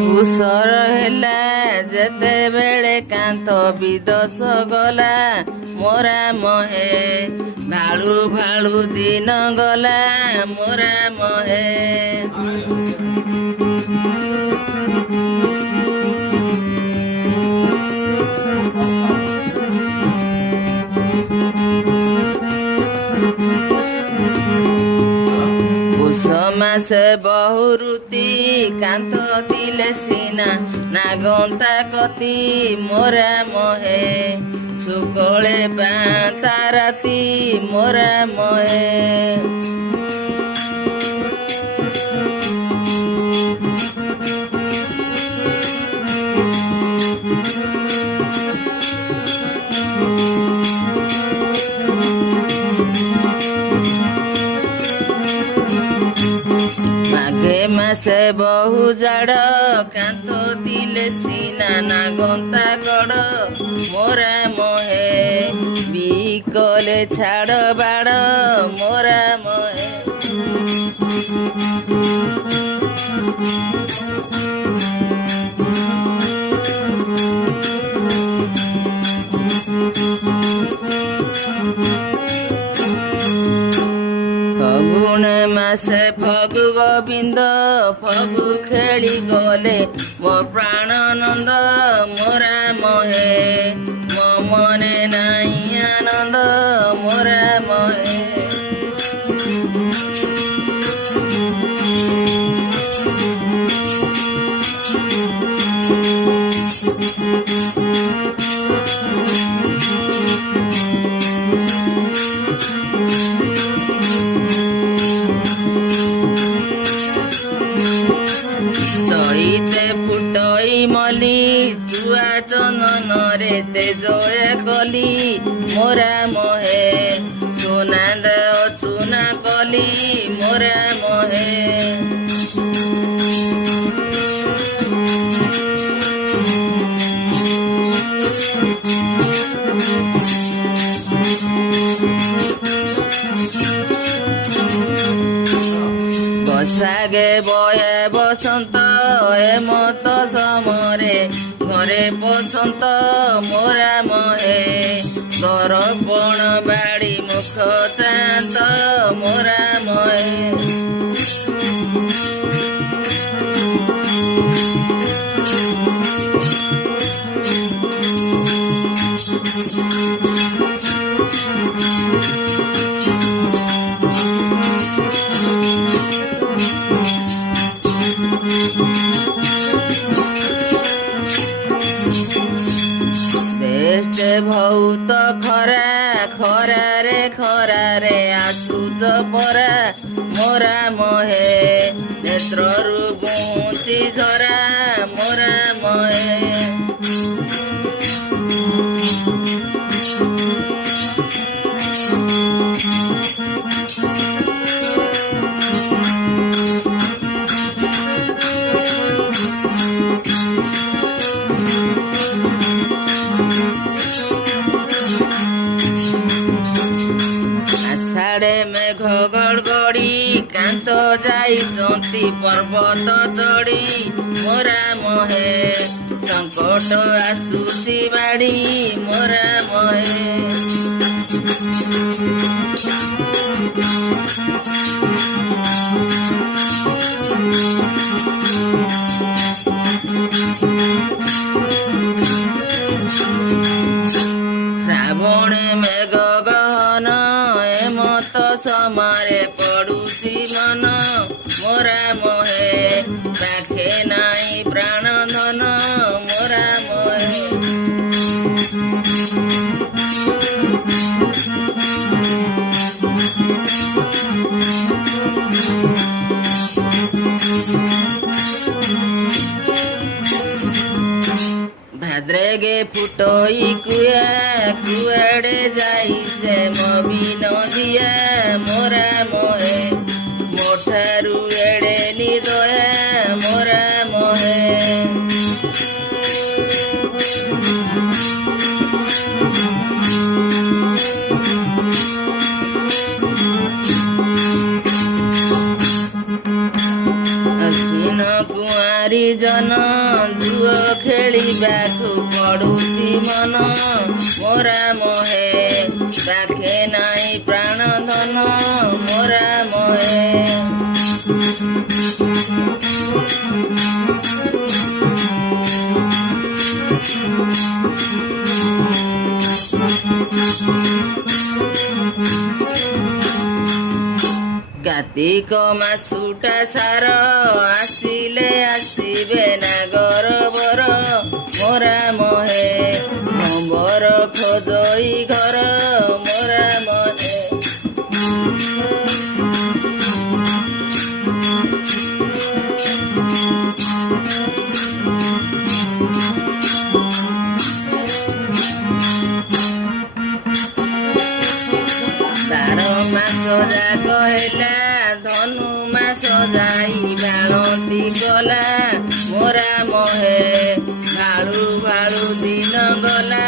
ଅଗୁସର ହେଲା ଯେତେବେଳେ କାନ୍ତ ବିଦୋଷ ଗଲା ମୋରା ମହେ ଭାଳୁ ଭାଳୁ ଦିନ ଗଲା ମୋରା ମହେ। ମାସେ ବହୁରୁତି କାନ୍ତ ଥିଲେ ସିନା ନାଗନ୍ତା କତି ମୋରା ମହେ ସୁକଳେ ପାନ୍ତା ରାତି ମୋରା ମହେ। ମାସେ ବହୁ ଜାଡ଼ କାନ୍ତ ଥିଲେ ସିନା ନାଗନ୍ତା କଡ଼ ମୋରା ମହେ ବିକଲେ ଛାଡ଼ ବାଡ଼ ମୋରା ମହେ। ଫଗୁଣ ମାସେ ଫଗୁ ଗୋବିନ୍ଦ ଫଗୁ ଖେଳି ଗଲେ ମୋ ପ୍ରାଣନନ୍ଦ ମୋରା ମହେ ମୋ ମନେ ନାହିଁ ଆନନ୍ଦ ମୋରା ମହେ। ଚଇତେ ଫୁଟଇ ମଲି ତୁଆ ଚନ୍ଦନରେ ତେଜଏ କଲି ମୋରା ମହେ ସୁନା ଦେହ ଚୁନା କଲି ମୋରା ମହେ। ବୈଶାଖେ ବয়ে ବସନ୍ତ ହେମନ୍ତ ସମରେ ଘରେ ବସନ୍ତ ମୋରା ମହେ ଦରପଣ ବାଡ଼ି ମୁଖ ଚାନ୍ତ ମୋରା ମହେ। ବହୁତ ଖରା ଖରାରେ ଖରାରେ ଆସୁଛ ପରା ମୋରା ମହେ ନେତ୍ରରୁ ବୁଞ୍ଚି ଝରା ମୋରା ମହେ। ମେଘ ଗଡ଼ଗଡ଼ି କାନ୍ତ ଯାଇଛନ୍ତି ପର୍ବତ ଚଢ଼ି ମୋରା ମହେ ସଙ୍କଟ ଆସୁଛି ବାଡ଼ି ମୋରା ମହେ। ଶ୍ରାବଣେ ମେଘ ଗହନ ହେମନ୍ତ ସମରେ ପଡ଼ୁଛି ମନ ମୋରା ମହେ ପାଖେ ନାହିଁ ପ୍ରାଣ ଧନ ମୋରା ମହେ। ଭାଦ୍ରେগে ଫୁଟଇ କୁଆ କୁଆଡ଼େ ଯାଇଛେ ମୋ ବିନ ଦିଆ ମୋରା ମହେ ମୋ ଠାରୁ ଏଡ଼େ ନିଦୟା ମୋରା ମହେ। କୁଆଁରୀ ଜନ ଜୁଅ ଖେଳିବାକୁ ପଡୁଛି ମନ ମୋରା ମୋହେ ପାଖେ ନାହିଁ ପ୍ରାଣ ଧନ ମୋରା ମୋହେ। କାର୍ତ୍ତିକ ମାସୁଟା ସାର ଆସିଲେ ଆସିବେ ନାଗର ବର ମୋରା ମୋହେ ନମ୍ବର ଖୋଦଇ ଘର ମୋରା ମୋହେ। ବାର ମାସ ଯାକ ହେଲା ଧନୁ ମାସ ଯାଇ ବାଣତି ଗଲା ମୋରା ମୋହେ ଭାଳୁ ଭାଳୁ ଦିନ ଗଲା